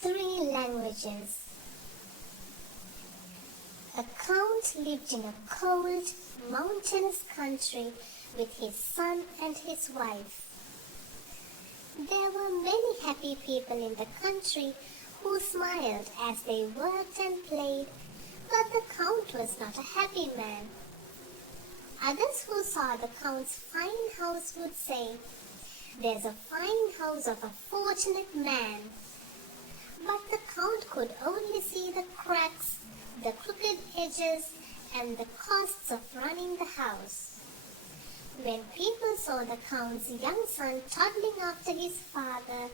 three languages. A count lived in a cold, mountainous country with his son and his wife. There were many happy people in the country who smiled as they worked and played, but the count was not a happy man. Others who saw the count's fine house would say, "There's a fine house of a fortunate man." But the count could only see the cracks, the crooked edges, and the costs of running the house. When people saw the count's young son toddling after his father,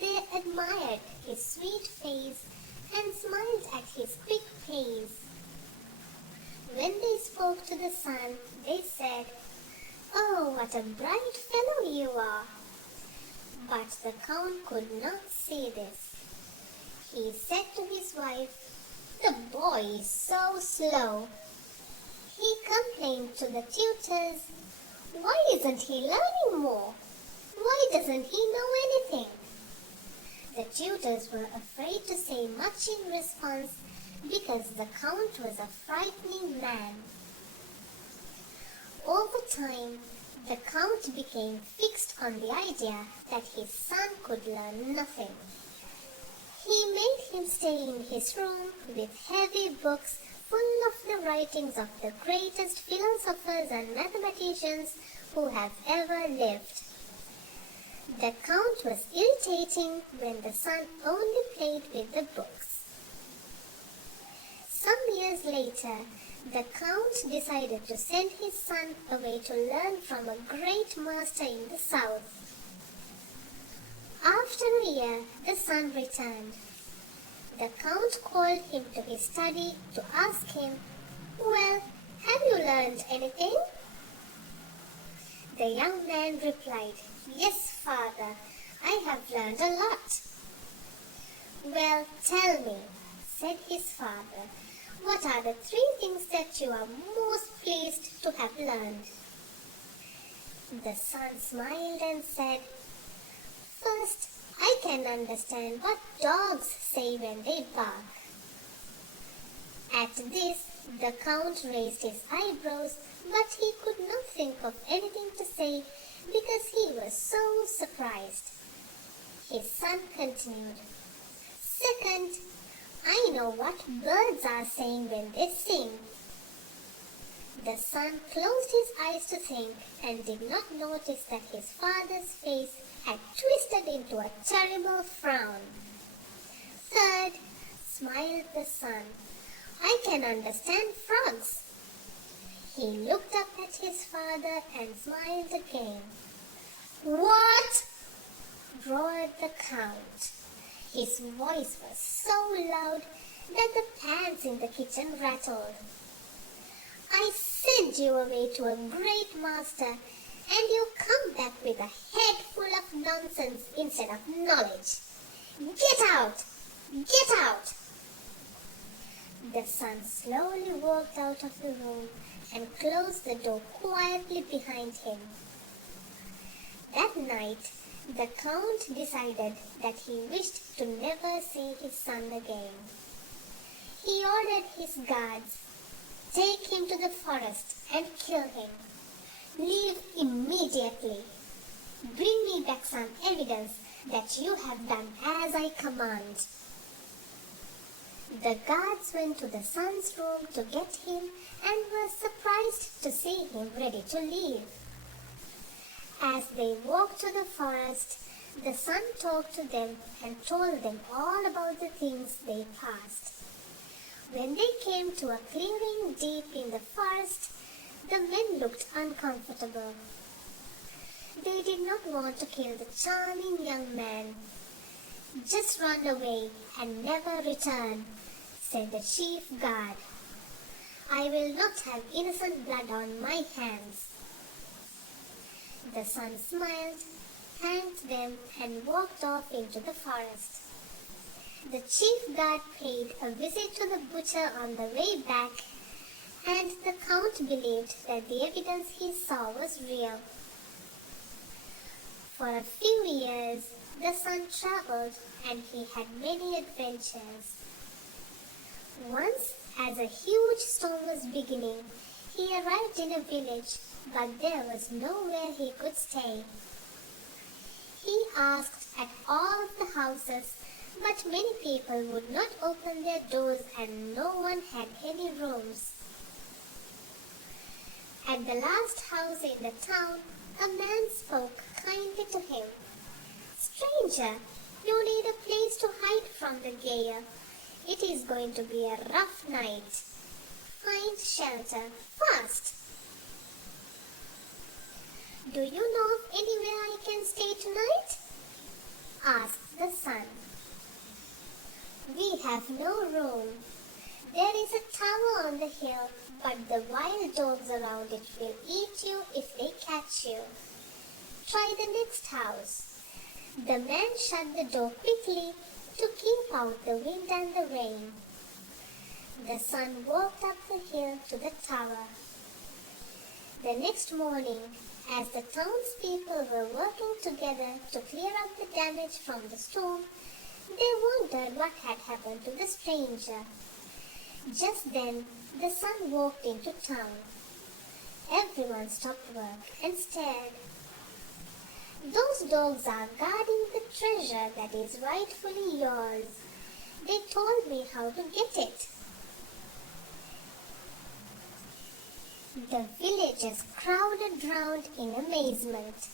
they admired his sweet face and smiled at his quick pace. When they spoke to the son, they said, "Oh, what a bright fellow you are!" But the count could not see this. He said to his wife, "The boy is so slow." He complained to the tutors, "Why isn't he learning more? Why doesn't he know anything?" The tutors were afraid to say much in response because the count was a frightening man. Over time, the count became fixed on the idea that his son could learn nothing. He made him stay in his room with heavy books full of the writings of the greatest philosophers and mathematicians who have ever lived. The count was irritating when the son only played with the books. Some years later, the count decided to send his son away to learn from a great master in the south. After a year, the son returned. The count called him to his study to ask him, "Well, have you learned anything?" The young man replied, "Yes, father, I have learned a lot." "Well, tell me," said his father, "what are the three things that you are most pleased to have learned?" The son smiled and said, "First, I can understand what dogs say when they bark." At this, the count raised his eyebrows, but he could not think of anything to say because he was so surprised. His son continued, "Second, I know what birds are saying when they sing." The son closed his eyes to think and did not notice that his father's face had twisted into a terrible frown. "Third," smiled the son, "I can understand frogs." He looked up at his father and smiled again. "What?" roared the count. His voice was so loud that the pans in the kitchen rattled. "I sent you away to a great master, and you come back with a head full of nonsense instead of knowledge. Get out! Get out!" The son slowly walked out of the room and closed the door quietly behind him. That night, the count decided that he wished to never see his son again. He ordered his guards, "Take him to the forest and kill him. Leave immediately. Bring me back some evidence that you have done as I command." The guards went to the son's room to get him and were surprised to see him ready to leave. As they walked to the forest, the son talked to them and told them all about the things they passed. When they came to a clearing deep in the forest, the men looked uncomfortable. They did not want to kill the charming young man. "Just run away and never return," said the chief guard. "I will not have innocent blood on my hands." The son smiled, thanked them, and walked off into the forest. The chief guard paid a visit to the butcher on the way back, and the count believed that the evidence he saw was real. For a few years, the sun traveled and he had many adventures. Once, as a huge storm was beginning, he arrived in a village, but there was nowhere he could stay. He asked at all of the houses, but many people would not open their doors and no one had any rooms. At the last house in the town, a man spoke kindly to him. "Stranger, you need a place to hide from the gale. It is going to be a rough night. Find shelter fast." "Do you know of anywhere I can stay tonight?" asked the sun. "We have no room. There is a tower on the hill, but the wild dogs around it will eat you if they catch you. Try the next house." The man shut the door quickly to keep out the wind and the rain. The sun walked up the hill to the tower. The next morning, as the townspeople were working together to clear up the damage from the storm, they wondered what had happened to the stranger. Just then, the sun walked into town. Everyone stopped work and stared. "Those dogs are guarding the treasure that is rightfully yours. They told me how to get it." The villagers crowded round in amazement.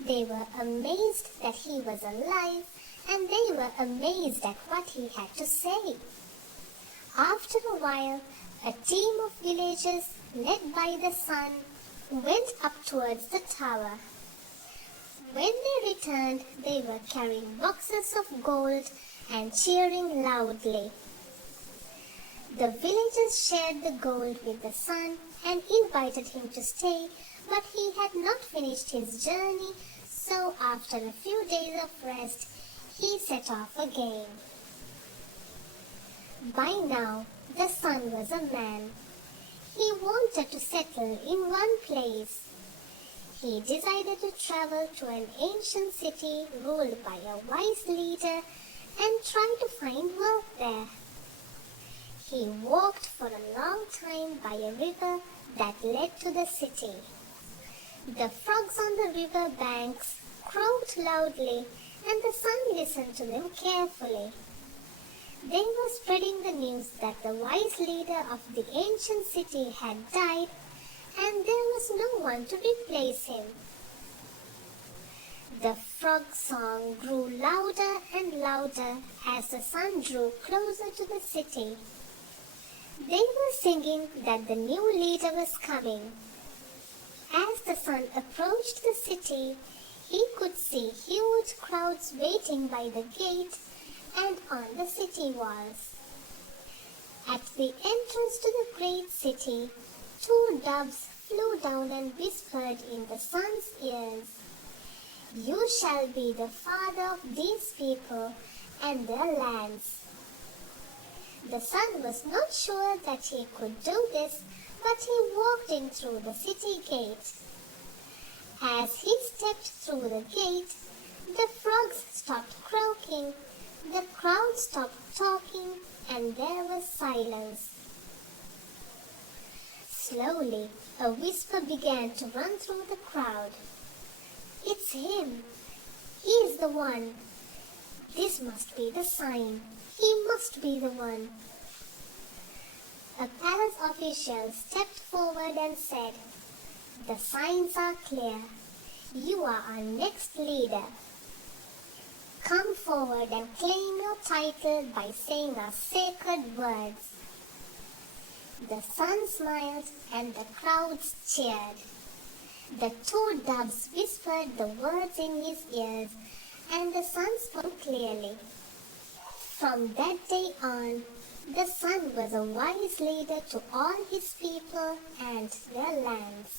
They were amazed that he was alive, and they were amazed at what he had to say. After a while, a team of villagers, led by the sun, went up towards the tower. When they returned, they were carrying boxes of gold and cheering loudly. The villagers shared the gold with the sun and invited him to stay, but he had not finished his journey, so after a few days of rest, he set off again. By now, the sun was a man. He wanted to settle in one place. He decided to travel to an ancient city ruled by a wise leader and try to find work there. He walked for a long time by a river that led to the city. The frogs on the river banks crowed loudly, and the sun listened to them carefully. They were spreading the news that the wise leader of the ancient city had died, and there was no one to replace him. The frog song grew louder and louder as the sun drew closer to the city. They were singing that the new leader was coming. As the sun approached the city, he could see huge crowds waiting by the gate and on the city walls. At the entrance to the great city, 2 doves flew down and whispered in the sun's ears, "You shall be the father of these people and their lands." The sun was not sure that he could do this, but he walked in through the city gate. As he stepped through the gate, the frogs stopped croaking, the crowd stopped talking, and there was silence. Slowly, a whisper began to run through the crowd. "It's him! He's the one! This must be the sign! He must be the one!" A palace official stepped forward and said, "The signs are clear. You are our next leader. Come forward and claim your title by saying our sacred words." The sun smiled and the crowds cheered. The 2 doves whispered the words in his ears, and the sun spoke clearly. From that day on, the sun was a wise leader to all his people and their lands.